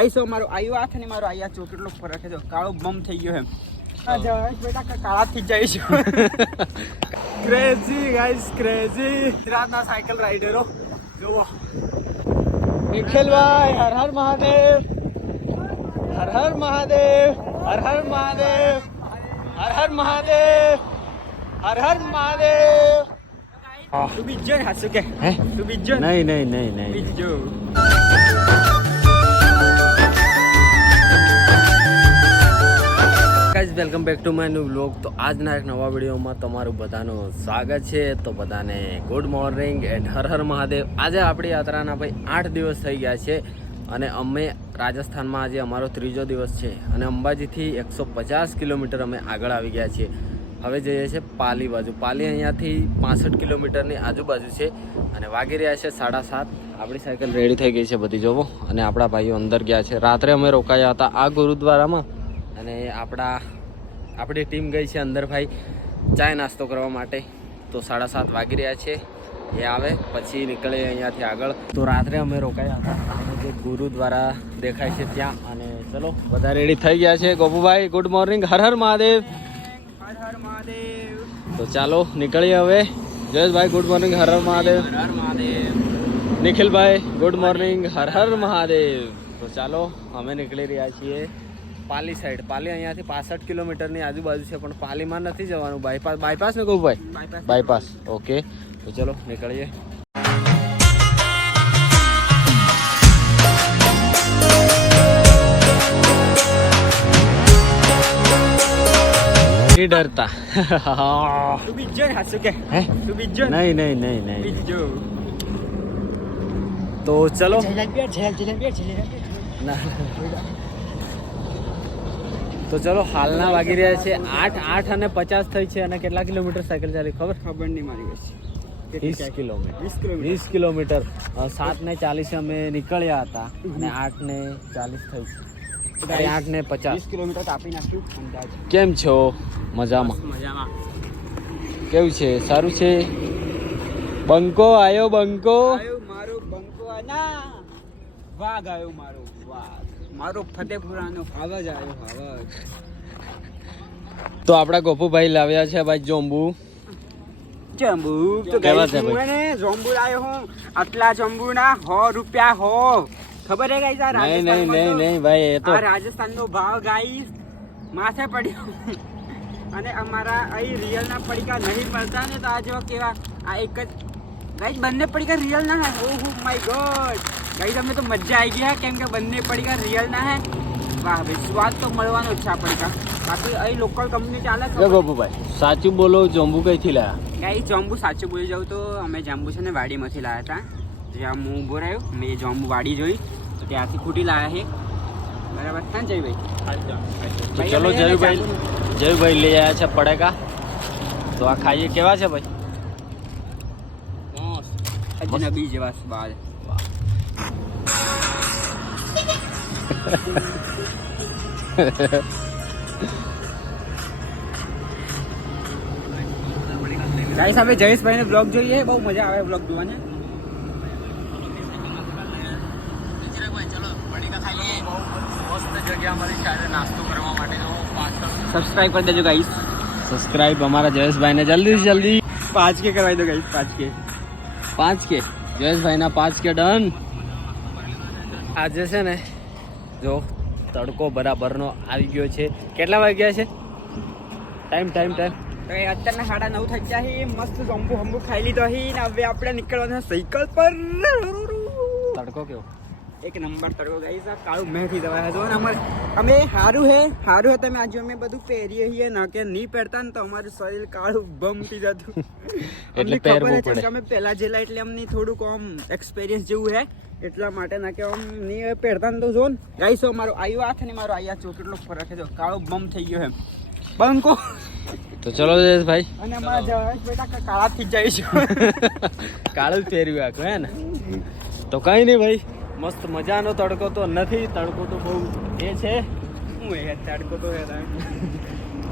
Iso મારો આયો હાથ અને મારો આયા ચો કેટલો ફરક છે જો કાળો બમ થઈ ગયો એમ આ જવાય બેટા કાળા થઈ જાય છે ક્રેઝી ગાઈસ ક્રેઝી ગુજરાતના સાયકલ રાઇડરો જોવો નિખિલભાઈ હર હર મહાદેવ હર હર મહાદેવ હર હર મહાદેવ હર હર મહાદેવ હર હર મહાદેવ તું બીજો ને હાસુ કે હે તું બીજો નહીં બીજો guys welcome back to my new vlog. તો આજના એક નવા વિડીયોમાં તમારું બધાનું સ્વાગત છે। તો બધાને good morning and her Har Mahadev. આજે આપણી યાત્રાના ભાઈ 8 દિવસ થઈ ગયા છે અને અમે રાજસ્થાનમાં આજે અમારો ત્રીજો દિવસ છે અને અંબાજીથી 150 કિલોમીટર અમે આગળ આવી ગયા છીએ। હવે જઈએ છીએ પાલી બાજુ। પાલી અહીંયાથી 65 કિલોમીટરની આજુબાજુ છે અને વાગી રહ્યા છે 7:30। આપણી સાયકલ રેડી થઈ ગઈ છે બધી જોવો અને આપણા ભાઈઓ અંદર ગયા છે। રાત્રે અમે રોકાયા હતા આ ગુરુદ્વારામાં અને આપણી ટીમ ગઈ છે અંદર ભાઈ ચાય નાસ્તો કરવા માટે। તો 7:30 વાગી રહ્યા છે, એ આવે પછી નીકળે અહીંયાથી આગળ। તો રાત્રે અમે રોકાયા હતા અને જે ગુરુદ્વારા દેખાય છે ત્યાં। અને ચલો બધા રેડી થઈ ગયા છે। ગોપુભાઈ ગુડ મોર્નિંગ, હર હર મહાદેવ। હર હર મહાદેવ। તો ચાલો નીકળીએ હવે। જયેશભાઈ ગુડ મોર્નિંગ, હર હર મહાદેવ। હર હર મહાદેવ। નિખિલભાઈ ગુડ મોર્નિંગ, હર હર મહાદેવ। તો ચાલો અમે નીકળી રહ્યા છીએ પાલી સાઈડ। પાલી અહીંયાથી 65 કિલોમીટરની આજુબાજુ છે પણ પાલીમાં નથી જવાનું, બાયપાસ ને કહું ભાઈ બાયપાસ। ઓકે તો ચલો નીકળીએ। ડરતા તું બીજો ને હાસુ કે હે તું બીજો નહીં બીજો। તો ચલો તો ચલો હાલના વાગી રહ્યા છે 8 અને 50 થઈ છે અને કેટલા કિલોમીટર સાયકલ ચાલી ખબર નહીં મારી પાસે 20 કિલોમીટર 7:40 અમે નીકળ્યા હતા અને 8:40 થઈ છે, 8:50 20 કિલોમીટર કાપી નાખ્યું અંદાજ। કેમ છો? મજામાં? કેવું છે? સારું છે? બંકો આવ્યો મારો બંકો ના વાઘ આવ્યો મારો ફતેપુરાનો હાવજ આવ્યો તો આપડા ગોપુભાઈ લાવ્યા છે ભાઈ જોંબુ તો કેવા છે ભાઈ? જોંબુ લાવ્યો હું, આટલા જોંબુ ના 100 રૂપિયા ખબર હે ગાઈસ? આ નહીં ભાઈ એ તો રાજસ્થાન નો ભાવ ગાઈસ માથે પડ્યો અને અમારા અહીં રિયલ ના પડીકા નહીં મળતા ને તો આ જો કેવા આ એક જ ગાઈસ બંને પડીકા રિયલ ના હે। ઓહ માય ગોડ ગાઈસ અમે તો મજા આવી ગયા કેમ કે બંને પડીકા રિયલ ના હે। વાહ ભાઈ સ્વાદ તો મળવાનો જ છે આ પડીકા। બાકી અહીં લોકલ કંપની ચાલે છે। ગોપુભાઈ સાચું બોલો, જોંબુ કઈથી લાયા? ગાઈસ જોંબુ સાચું બોલી જાઉં તો અમે જાંબુ છે ને વાડીમાંથી લાયા હતા। જ્યાં હું ઊભો રહ્યો મેં જોંબુ વાડી જોઈ તો ત્યાંથી ખૂટી લાયા છે બરાબર હા જયભાઈ? ચલો જયભાઈ લઈ આવ્યા છે પડીકા। તો આ ખાઈએ, કેવા છે ભાઈ? અજનબી જેવા સ્વાદ। ગાઈસ આપણે જયેશભાઈ નો બ્લોગ જોઈએ, બહુ મજા આવે બ્લોગ જોવાને। સબસ્ક્રાઇબ કરી દેજો ગાઈસ, સબસ્ક્રાઇબ અમારા જયેશભાઈને જલ્દી 5K કરવાઈ દો ગાઈસ। 5K જયેશભાઈના 5K done. આજે છે ને જો તડકો બરાબરનો આવી ગયો છે। કેટલા વાગ્યા છે? ટાઈમ અત્યારના 9:30 થઈ ગયા છે। મસ્ત જંબુ ખાઈ લીધો છે ને હવે આપણે નીકળવાના સાયકલ પર। તડકો કેવો? એક નંબર તડકો ગાઈસ। આ કાળું મેથી દવા હતો ને અમે સારું હે તમે આજે અમે બધું પહેરીએ છીએ ના કે નહીં પહેરતા ને તો અમારું શરીર કાળું બમ થઈ જતું એટલે પહેરવું પડે। અમે પહેલા જેલા એટલે અમને થોડુંક આમ એક્સપિરિયન્સ જેવું હે એટલા માટે ના કે આમ નહીં પહેરતા ને તો જો ગાઈસ મારો આયો હાથ અને મારો આયા ચો કેટલો ફરક છે જો કાળો બમ થઈ ગયો એમ બંકો। તો ચલો જયેશભાઈ અને અમારા જયેશ બેટા કાળા થઈ જાય છે કાળું પહેર્યું આખું હે ને। તો કઈ નહીં ભાઈ મસ્ત મજાનો તડકો તો નથી, તડકો તો બહુ એ છે હું યાર તડકો તો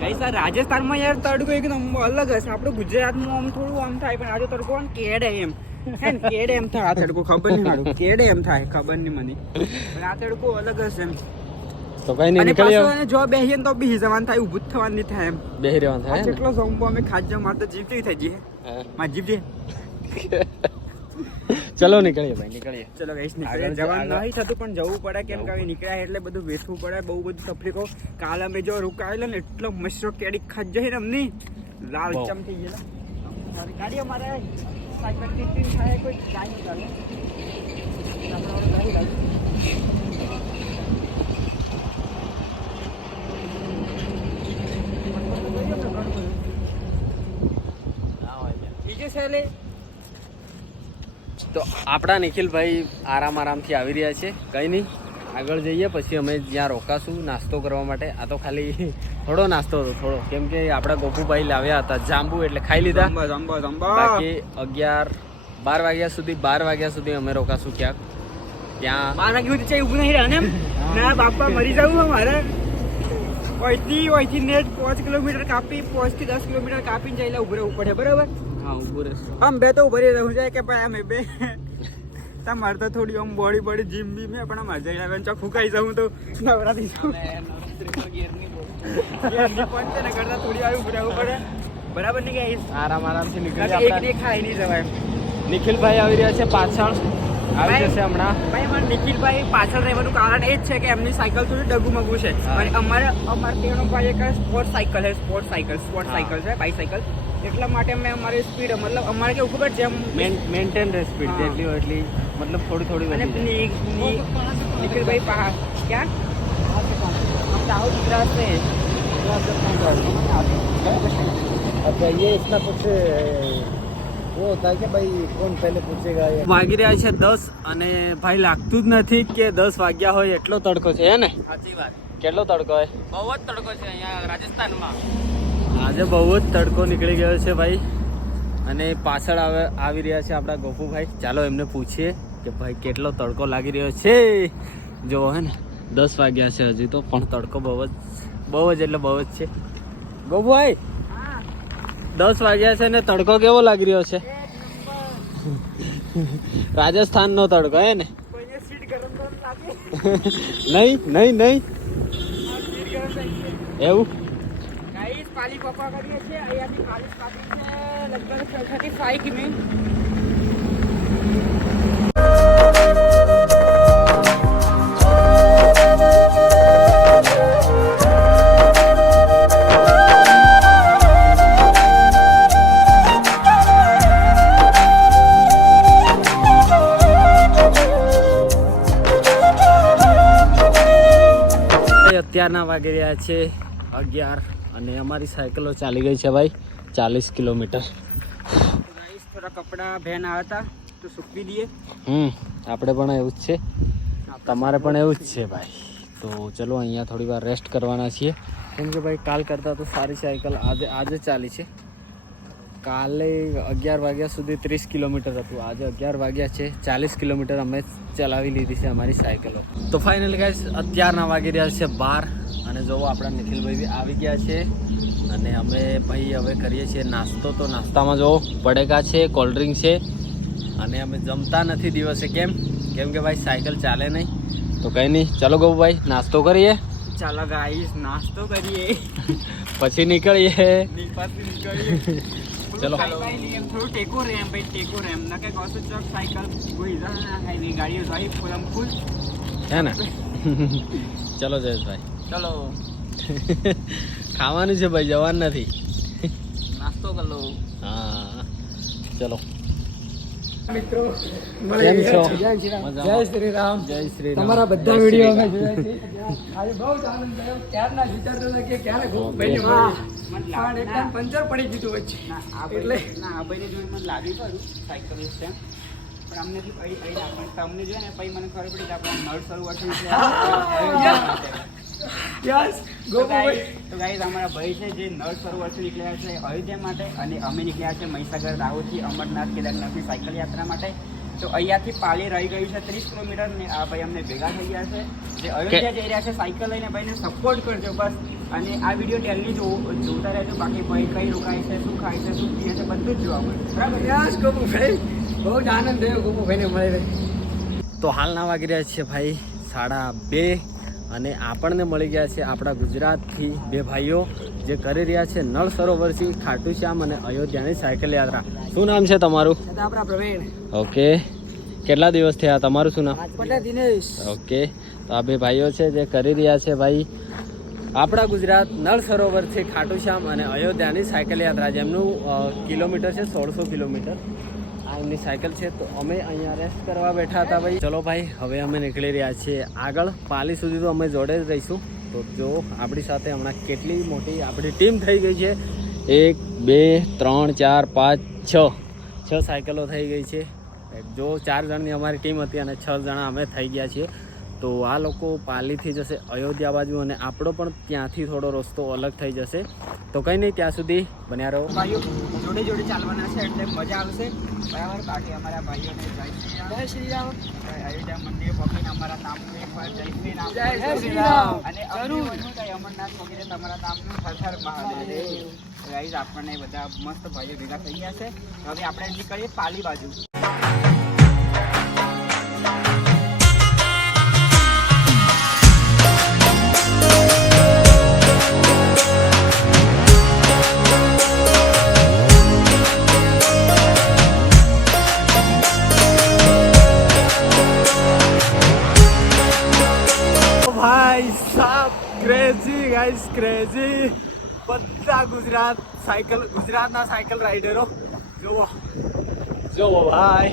ગાઈસ આ રાજસ્થાનમાં યાર તડકો એકદમ અલગ હશે। આપણું ગુજરાતમાં આમ થોડું આમ થાય પણ આજે તડકો આમ કેડે એમ હે ને, કેડે એમ થાય આ તડકો ખબર નહીં મારું કેડે એમ થાય ખબર નહીં મને પણ આ તડકો અલગ હશે એમ. તો કઈ નહીં અને નીકળી પાછું એને જો બેહીએ ને તો બેહી જવાનું થાય, ઊભું જ થવાનું નહીં થાય એમ. બેહી રહેવાનું આ થાય ને? જેટલો ઝોમ્બો અમે ખાજો માર તો જીવ કેવી થઈ ગઈ હા. માર જીવ જે. ચલો નીકળીએ ભાઈ નીકળીએ. ચલો ગાઈસ આગળ નીકળીએ. જ- જવાનું આગળ- નહીં થતું પણ જવું પડે કેમ કે હવે નીકળ્યા એટલે બધું વેચવું પડે, બહુ બધું તકલીફો. કાલ અમે જો રોકાયેલા ને એટલો મસ્ત કેડી ખાઈ જાય ને અમની લાલ બહુ. ચમ થઈ ગયેલા. મારી ગાડી અમારે સાયકલ ટીટીન થાય કોઈ જાય નહીં ચાલે. આપણે હવે ગાડી લાવી. બીજું છે લે. તો આપણા નિખિલભાઈ આરામથી આવી રહ્યા છે. કંઈ નહીં આગળ જઈએ પછી અમે જ્યાં રોકાશું નાસ્તો કરવા માટે. આ તો ખાલી થોડો નાસ્તો હતો થોડો, કેમ કે આપણા ગોપુભાઈ લાવ્યા હતા જાંબુ એટલે ખાઈ લીધા. બાકી 12 વાગ્યા સુધી અમે રોકાશું ક્યાંક ત્યાં. 12 વાગે સુધી ચાઈ ઊભું નહીં રહે ને એમ? ના બાપા મરી જવું અમારે. ઓયથી નેટ 5 કિલોમીટર કાપી 5 થી 10 કિલોમીટર કાપીને જઈને ઊભું રહેવું પડે બરાબર. હા ઊભું રહેશું. આમ બે તો ઉભરી રહું છે કે ભાઈ અમે બે તમારે તો થોડી આમ બોડી જીમ બી મેં પણ અમારે જઈને આવે ચોખ્ખું ખાઈ જાઉં તો નવરાત્રી પણ છે ને કરતા થોડી વાર ઉભું રહેવું પડે બરાબર નહીં ગાઈસ. આરામથી નીકળી એક આપણા ને ખાઈ નહીં જવાય. નિખિલભાઈ આવી રહ્યા છે પાછળ, આવી જશે હમણાં. ભાઈ અમારે નિખિલભાઈ પાછળ રહેવાનું કારણ એ જ છે કે એમની સાયકલ થોડી ડગુમગું છે હા. અને અમારે તેનો ભાઈ એક સ્પોર્ટ સાયકલ છે બાઈસાયકલ. એટલા માટે અમે અમારી સ્પીડ મતલબ અમારે કેવું ખબર છે એમ મેન્ટેન સ્પીડ હા. જેટલી હોય એટલી મતલબ થોડી અને વધી જાય. નિખિલભાઈ પહાડ ક્યાં हम दाहोद गुजरात से अच्छा ये इसमें कुछ वो होता है कि भाई कौन पहले पूछेगा ये વાગી રહ્યા છે 10 અને ભાઈ લાગતું જ નથી કે 10 વાગ્યા હોય એટલો તડકો છે હે ને? સાચી વાત. કેટલો તડકો હોય? બહુ જ તડકો છે અહીંયા રાજસ્થાનમાં. આજે બહુ જ તડકો નીકળી ગયો છે ભાઈ. અને પાછળ આવી રહ્યા છે આપણા ગોપુભાઈ. ચાલો એમને પૂછીએ કે ભાઈ કેટલો તડકો લાગી રહ્યો છે. જો હે ને 10 વાગ્યા છે હજી તો પણ તડકો બહુ જ એટલે બહુ જ છે. ગોપુભાઈ હા 10 વાગ્યા છે ને તડકો કેવો લાગી રહ્યો છે? રાજસ્થાનનો તડકો હે ને? કોઈને સીટ ગરમ લાગે. નહીં સીટ ગરમ લાગે. એવું ગાઈસ પાલી પપ્પા કરીએ છીએ અહીંયાથી પાલી કાપી છે લગભગ 35 કિમી. અત્યારના વાગી રહ્યા છે 11 અને અમારી સાયકલો ચાલી ગઈ છે ભાઈ 40 કિલોમીટર. ગાઈસ થોડા કપડા ભેન આવ્યા હતા તો સૂકવી દઈએ. આપણે પણ એવું જ છે, તમારે પણ એવું જ છે ભાઈ. તો ચલો અહીંયા થોડી વાર રેસ્ટ કરવાના છીએ કેમ કે ભાઈ કાલ કરતાં તો સારી સાયકલ આજે ચાલી છે. કાલે 11 વાગ્યા સુધી 30 કિલોમીટર હતું, આજે 11 વાગ્યા છે 40 કિલોમીટર અમે ચલાવી લીધી છે અમારી સાયકલો. તો ફાઇનલી ગાઈસ અત્યારના વાગી રહ્યા છે 12 અને જો આપણા નિખિલભાઈ બી આવી ગયા છે અને અમે ભાઈ હવે કરીએ છીએ નાસ્તો. તો નાસ્તામાં જો પડેકા છે, કોલ્ડ ડ્રિંક છે અને અમે જમતા નથી દિવસે. કેમ કે ભાઈ સાયકલ ચાલે નહીં. તો કંઈ નહીં, ચાલો ગોપુભાઈ નાસ્તો કરીએ, ચાલો ગાઈસ નાસ્તો કરીએ પછી નીકળીએ. નીકળીએ. ચલો. થોડું ટેકો રે એમ ભાઈ ટેકો રે એમ ના કે કશું ચોક સાયકલ કોઈ ના હાઈવે ગાડીઓ ભાઈ ફૂલ હે ને? ચલો જયેશભાઈ ચલો ખાવાનું છે ભાઈ, જવાનું નથી. નાસ્તો કરી લો. હા ચલો. મિત્રો કેમ છો? જય શ્રી રામ. જય શ્રી રામ. તમારા બધા જય શ્રી વિડીયો રામ. અમે જોયા છે. આજે બહુ જ આનંદ થયો. ક્યારના વિચારતો હતો કે ક્યારે ભાઈને પણ એકદમ પંચર પડી ગયું વચ્ચે એટલે ના આ ભાઈને જોઈને મને લાગ્યું ખરું સાયકલ છે પણ અમને તમને જોઈએ ને પછી મને ખબર પડી કે આપણે નળ સરોવર છે યસ તો ગાઈઝ અમારા ભાઈ છે જે નળ સરોવરથી નીકળ્યા છે અયોધ્યા માટે અને અમે નીકળ્યા છે મહીસાગર દાહોદથી અમરનાથ કેદારનાથની સાયકલ યાત્રા માટે. તો અહીંયાથી પાલી રહી ગયું છે 30 કિલોમીટર ને આ ભાઈ અમને ભેગા થઈ ગયા છે જે અયોધ્યા જઈ રહ્યા છે સાયકલ લઈને. ભાઈને સપોર્ટ કરજો બસ અને આ વિડીયો ટેલની જોતા રહેજો. બાકી ભાઈ કઈ રોકાય છે, શું ખાય છે, શું પીએ છે બધું જ જોવા મળે બરાબર. યસ ગોપુભાઈ બહુ જ આનંદ થયો ગોપુભાઈને મળીને. તો હાલના વાગી રહ્યા છે ભાઈ 2:30 અને આપણને મળી ગયા છે આપણા ગુજરાતથી બે ભાઈઓ જે કરી રહ્યા છે નળ સરોવરથી ખાટુ શ્યામ અને અયોધ્યાની સાયકલ યાત્રા. શું નામ છે તમારું? આપણા પ્રવીણ. ઓકે, કેટલા દિવસ થયા? તમારું શું નામ? પટેલ દિનેશ. ઓકે, તો આ બે ભાઈઓ છે જે કરી રહ્યા છે ભાઈ આપણા ગુજરાત નળ સરોવરથી ખાટુ શ્યામ અને અયોધ્યાની સાયકલ યાત્રા, જેમનું કિલોમીટર છે 1600 કિલોમીટર. આ એમની સાયકલ છે. તો અમે અહીંયા રેસ્ટ કરવા બેઠા હતા ભાઈ. ચલો ભાઈ, હવે અમે નીકળી રહ્યા છીએ આગળ. પાલી સુધી તો અમે જોડે જ રહીશું. તો જો આપણી સાથે હમણાં કેટલી મોટી આપણી ટીમ થઈ ગઈ છે. 1 2 3 4 5 6 સાયકલો થઈ ગઈ છે. જો 4 જણની અમારી ટીમ હતી અને 6 જણા અમે થઈ ગયા છીએ. તો આ લોકો પાલીથી જશે અયોધ્યા બાજુ અને આપણો પણ ત્યાંથી થોડો રસ્તો અલગ થઈ જશે. તો કંઈ નહીં, ત્યાં સુધી બન્યા રહો. ભાઈઓ જોડે જોડે ચાલવાના છે એટલે મજા આવશે બરાબર. બાકી અમારા ભાઈઓને જય શ્રી રામ. અયોધ્યા મંદિર પહોંચીને અમારા નામનું એકવાર જય શ્રી રામ. જય શ્રી રામ. અને જરૂર અમરનાથ પહોંચીને તમારા નામનું હર હર મહાદેવ. ગાઈઝ આપણને બધા મસ્ત ભાઈઓ ભેગા થઈ ગયા છે. હવે આપણે નીકળીએ પાલી બાજુ. ભાઈ સાહેબ ક્રેઝી ગાઈસ, ક્રેઝી. બધા ગુજરાતના સાયકલ રાઇડરો જુઓ ભાઈ.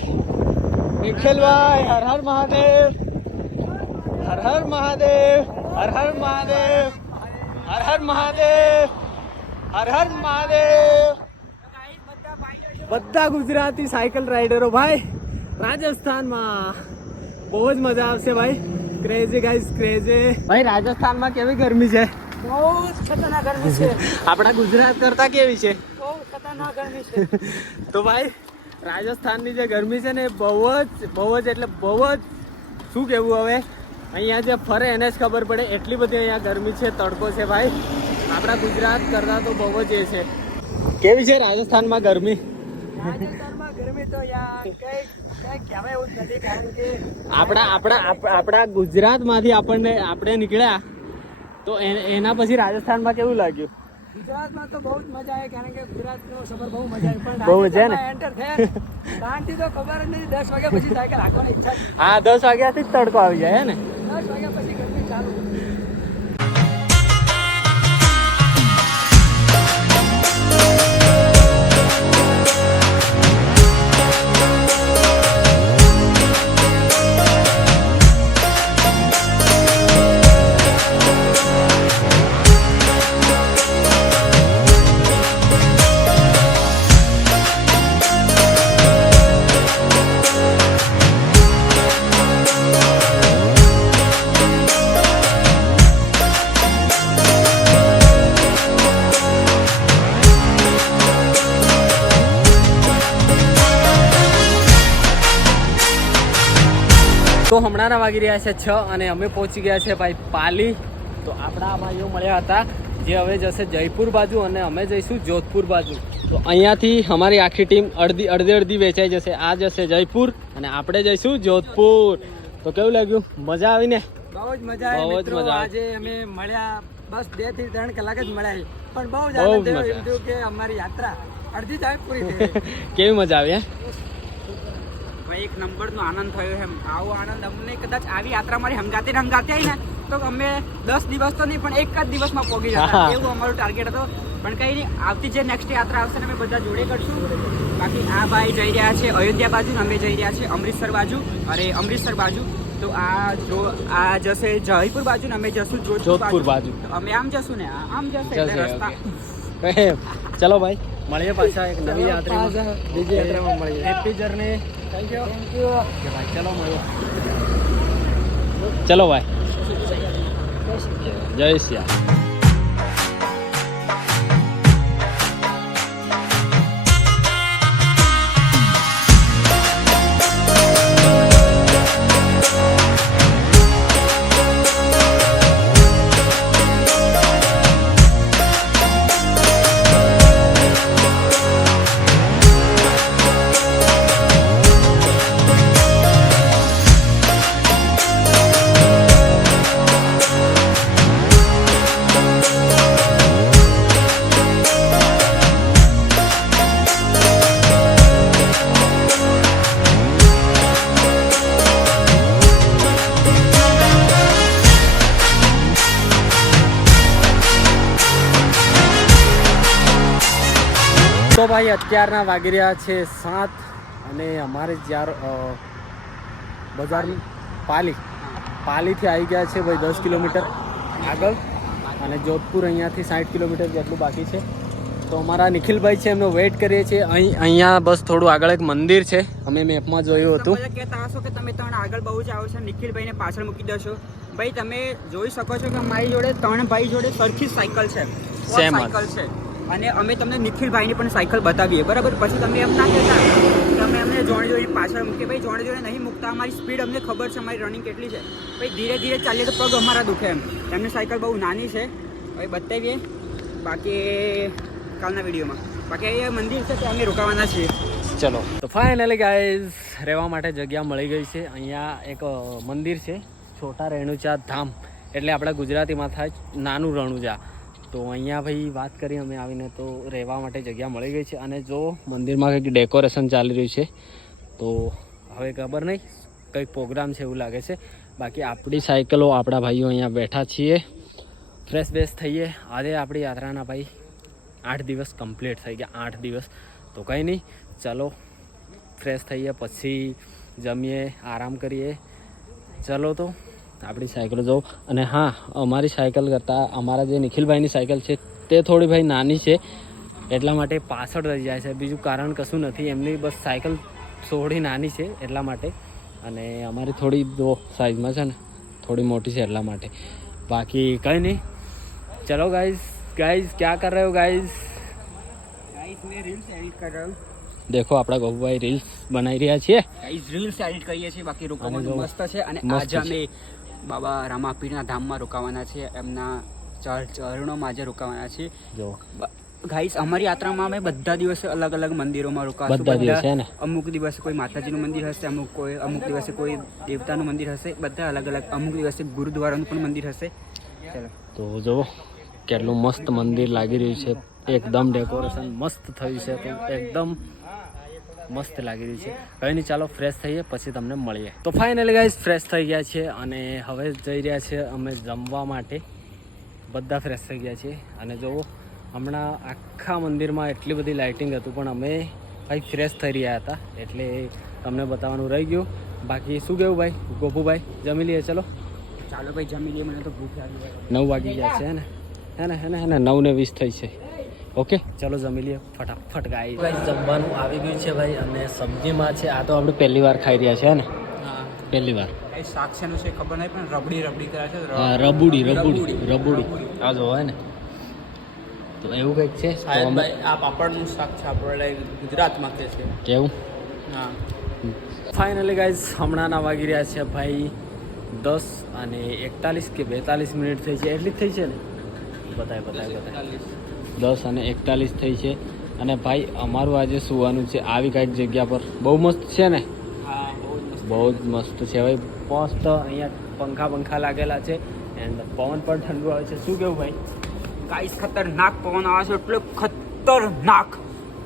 નિખિલભાઈ હર હર મહાદેવ, હર હર મહાદેવ, હર હર મહાદેવ, હર હર મહાદેવ, હર હર મહાદેવ. બધા ગુજરાતી સાયકલ રાઇડરો ભાઈ રાજસ્થાનમાં. બહુ જ મજા આવશે ભાઈ. Crazy guys, crazy. ભાઈ રાજસ્થાનમાં કેવી ગરમી છે? બહુ જ ખતરનાક ગરમી છે. આપણા ગુજરાત કરતા કેવી છે? બહુ ખતરનાક ગરમી છે. તો ભાઈ રાજસ્થાનની જે ગરમી છે ને એ બહુ જ એટલે બહુ જ શું કહેવું હવે. અહીંયા જે ફરે એને જ ખબર પડે એટલી બધી અહીંયા ગરમી છે, તડકો છે ભાઈ. આપણા ગુજરાત કરતા તો બહુ જ એ છે. કેવી છે રાજસ્થાનમાં ગરમી? રાજસ્થાનમાં ગરમી તો યાર કઈ કહેવાય એવું જ નથી. કારણ કે આપણા ગુજરાતમાંથી આપણે નીકળ્યા તો એના પછી રાજસ્થાનમાં કેવું લાગ્યું? ગુજરાતમાં તો બહુ જ મજા આવે. કારણ કે ગુજરાતનો સફર બહુ મજા આવે. પણ બહુ છે ને? એન્ટર થયા શાંતિ તો ખબર જ નથી. 10 વાગ્યા પછી સાયકલ હાંકવાની ઈચ્છા જ હા, 10 વાગ્યાથી જ તડકો આવી જાય હે ને? 10 વાગ્યા પછી ગરમી ચાલુ. તો હમણાંના વાગી રહ્યા છે 6 અને અમે પહોંચી ગયા છે ભાઈ પાલી. તો આપણા ભાઈઓ મળ્યા હતા જે હવે જશે જયપુર બાજુ અને અમે જઈશું જોધપુર બાજુ. તો અહીંયાથી અમારી આખી ટીમ અડધી વેચાઈ જશે. આ જશે જયપુર અને આપણે જઈશું જોધપુર. તો કેવું લાગ્યું? મજા આવી ને? બહુ જ મજા આવી બહુ જ મિત્રો. મજા આવી. આજે અમે મળ્યા બસ 2 થી 3 કલાક જ મળ્યા છે. પણ બહુ જ બહુ આનંદ જ થયો. મજા. એમ થયું કે અમારી યાત્રા અડધી ટાઈમ પૂરી થઈ. કેવી મજા આવી હે? ભાઈ એક નંબરનો આનંદ થયો એમ. આવો આનંદ અમને કદાચ આવી યાત્રા મારી હંગાતે આવી ને તો અમે 10 દિવસ તો નહીં પણ એક જ દિવસમાં પહોંચી જતા. એવું અમારું ટાર્ગેટ હતો. પણ કંઈ નહીં, આવતી જે નેક્સ્ટ યાત્રા આવશે ને અમે બધા જોડે કરશું. બાકી આ ભાઈ જઈ રહ્યા છે અયોધ્યા બાજુ ને અમે જઈ રહ્યા છીએ અમૃતસર બાજુ. તો આ જશે જયપુર બાજુ ને અમે જશું જોધપુર બાજુ. તો અમે આમ જશું ને આમ જશે એટલે રસ્તા. ચલો ભાઈ, મળીએ પાછા એક નવી યાત્રામાં, બીજી યાત્રામાં મળીએ. Happy journey. Thank you. ભાઈ ચલો મળીએ. ચલો ભાઈ, જય શ્રી રામ. તો ભાઈ અત્યારના વાગી રહ્યા છે 7 અને અમારે બજાર પાલીથી આવી ગયા છે ભાઈ 10 કિલોમીટર આગળ અને જોધપુર અહીંયાથી 60 કિલોમીટર જેટલું બાકી છે. તો અમારા નિખિલભાઈ છે એમનો વેઇટ કરીએ છીએ. અહીંયા બસ થોડું આગળ એક મંદિર છે, અમે મેપમાં જોયું હતું. કહેતા હશો કે તમે ત્રણ આગળ બહુ જ આવો છો, નિખિલભાઈને પાછળ મૂકી દેશો. ભાઈ તમે જોઈ શકો છો કે અમારી જોડે 3 ભાઈ જોડે સરખી સાયકલ છે, સેમ સાયકલ છે. અને અમે તમને નિખિલભાઈની પણ સાયકલ બતાવીએ, બરાબર? પછી તમે એમ ના કહેતા કે અમે અમને જોડે પાછળ મૂકીએ. ભાઈ જોડે નહીં મૂકતા, અમારી સ્પીડ અમને ખબર છે, અમારી રનિંગ કેટલી છે. ભાઈ ધીરે ધીરે ચાલીએ તો પગ અમારા દુખે એમ. એમની સાયકલ બહુ નાની છે, હવે બતાવીએ બાકી કાલના વિડીયોમાં. બાકી એ મંદિર છે ત્યાં અમે રોકાવાના છીએ. ચલો તો ફાઇનલી ગાઈઝ રહેવા માટે જગ્યા મળી ગઈ છે. અહીંયા એક મંદિર છે, છોટા રેણુજા ધામ, એટલે આપણા ગુજરાતીમાં થાય નાનું રણુજા. તો અહીંયા ભાઈ વાત કરી અમે આવીને તો રહેવા માટે જગ્યા મળી ગઈ છે. અને જો મંદિરમાં કંઈક ડેકોરેશન ચાલી રહ્યું છે, તો હવે ખબર નહીં કંઈક પ્રોગ્રામ છે એવું લાગે છે. બાકી આપણી સાયકલો આપણા ભાઈઓ અહીંયા બેઠા છીએ, ફ્રેશ બેશ થઈએ. આજે આપણી યાત્રાના ભાઈ 8 દિવસ કમ્પ્લીટ થઈ ગયા, 8 દિવસ. તો કંઈ નહીં, ચલો ફ્રેશ થઈએ, પછી જમીએ, આરામ કરીએ. ચલો તો આપણી સાયકલો જો. અને હા, અમારી સાયકલ કરતાં અમારા જે નિખિલભાઈની સાયકલ છે તે થોડી ભાઈ નાની છે, એટલા માટે પાછળ રહી જાય છે. બીજું કારણ કશું નથી, એમની બસ સાયકલ થોડી નાની છે એટલા માટે. અને અમારી થોડી દો સાઇઝમાં છે ને, થોડી મોટી છે એટલા માટે. બાકી કંઈ નહીં, ચલો ગાઈઝ क्या कर रहे हो गाइस? मैं रील्स एडिट कर रहा हूँ. देखो આપણા ગોપુભાઈ રીલ્સ બનાવી રહ્યા છીએ. ગાઈસ રીલ્સ એડિટ કરીએ છીએ. બાકી રોકાવાનું અને મસ્ત છે. અને આજે અમે બાબા રામાપીરના ધામમાં રોકાવાના છીએ, એમના ચરણોમાં આજે રોકાવાના છીએ. જો ગાઈસ અમારી યાત્રામાં અમે બધા દિવસે અલગ અલગ મંદિરોમાં રોકાશું. બધા દિવસે ને, અમુક દિવસે કોઈ માતાજીનું મંદિર હશે, અમુક દિવસે કોઈ દેવતાનું મંદિર હશે, બધા અલગ અલગ. અમુક દિવસે ગુરુદ્વારાનું પણ મંદિર હશે. ચલો તો જો કેટલું મસ્ત મંદિર લાગી રહ્યું છે, એકદમ ડેકોરેશન મસ્ત થયું છે, તો એકદમ મસ્ત લાગી રહ્યું છે. કંઈ નહીં, ચાલો ફ્રેશ થઈએ પછી તમને મળીએ. તો ફાઇનલી ગાઈઝ ફ્રેશ થઈ ગયા છે અને હવે જઈ રહ્યા છે અમે જમવા માટે. બધા ફ્રેશ થઈ ગયા છે. અને જુઓ હમણાં આખા મંદિરમાં એટલી બધી લાઇટિંગ હતું, પણ અમે ભાઈ ફ્રેશ થઈ રહ્યા હતા એટલે તમને બતાવવાનું રહી ગયું. બાકી શું કહેવું ભાઈ ગોપુભાઈ, જમી લઈએ? ચલો ચાલો ભાઈ જમી લઈએ, મને તો ભૂખ લાગી. 9 વાગી ગયા છે હે ને 9:20 થઈ છે. ઓકે ચલો જમી લઈએ ફટાફટ. ગાઈસ જમવાનું આવી ગયું છે ભાઈ, અને સબ્જીમાં છે આ તો આપણે પહેલી વાર ખાઈ રહ્યા છે ને, પહેલી વાર. શાક શેનું છે ખબર નહીં, પણ રબડી કરે છે. હા, રબુડી આ જો હોય ને, તો એવું કંઈક છે. આ પાપડનું શાક છે, આપણે ગુજરાતમાં કે છે કેવું. હા ફાઇનલી ગાઈઝ હમણાંના વાગી રહ્યા છે ભાઈ 10:41 કે 42 મિનિટ થઈ છે, એટલી જ થઈ છે ને, બતાય 10:41 થઈ છે. અને ભાઈ અમારું આજે સુવાનું છે આવી કાંઈક જગ્યા પર, બહુ મસ્ત છે ને, બહુ જ મસ્ત છે ભાઈ. મસ્ત અહીંયા પંખા લાગેલા છે, એન્ડ પવન પણ ઠંડુ આવે છે. શું કેવું ભાઈ? ગાઈસ ખતરનાક પવન આવે છે, એટલે ખતરનાક.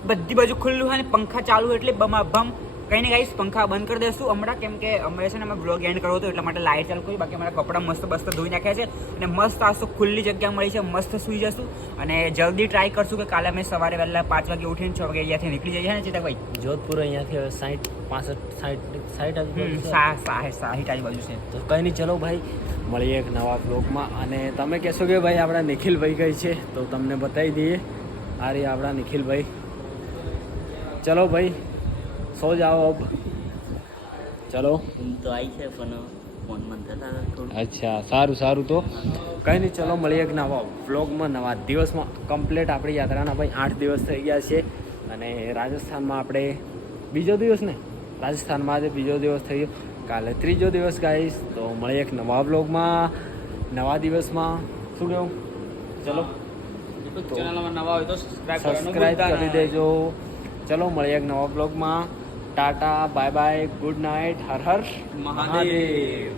બધી બાજુ ખુલ્લું હોય ને પંખા ચાલુ એટલે બમાબમ. કંઈ નહીં ગાઈસ, પંખા બંધ કરી દઈશું હમણાં, કેમ કે અમે છે ને અમે બ્લોગ એન્ડ કરવો હતો એટલા માટે લાઇટ ચાલુ કરી. બાકી અમારા કપડાં મસ્ત ધોઈ નાખ્યા છે અને મસ્ત આસો ખુલ્લી જગ્યા મળી છે, મસ્ત સૂઈ જશું. અને જલ્દી ટ્રાય કરશું કે કાલે અમે સવારે વહેલા 5 વાગે ઉઠીને 6 વાગે અહીંયાથી નીકળી જઈએ ને ચેતકભાઈ. જોધપુર અહીંયાથી હવે 60 આજુબાજુ છે. તો કંઈ નહીં, ચલો ભાઈ મળીએ એક નવા બ્લોગમાં. અને તમે કહેશો કે ભાઈ આપણા નિખિલભાઈ કઈ છે, તો તમને બતાવી દઈએ. આ રહી આપણા નિખિલભાઈ. ચલો ભાઈ સો જાઓ અબ. ચલો તો આવી છે પણ ફોન બંધ થતા થોડું. અચ્છા, સારું. તો કંઈ નહીં, ચલો મળીએ એક નવા વ્લોગમાં, નવા દિવસમાં. કમ્પ્લીટ આપણી યાત્રાના ભાઈ 8 દિવસ થઈ ગયા છે. અને રાજસ્થાનમાં આપણે બીજો દિવસ ને, રાજસ્થાનમાં આજે બીજો દિવસ થઈ ગયો, કાલે 3જો દિવસ ગાઈશ. તો મળીએ એક નવા વ્લોગમાં, નવા દિવસમાં. શું કહેવું? ચલો ચેનલમાં નવા હોય તો સબસ્ક્રાઈબ કરી દેજો. ચલો મળીએ એક નવા બ્લોગમાં. Tata, bye bye, good night, Har Har Mahadev.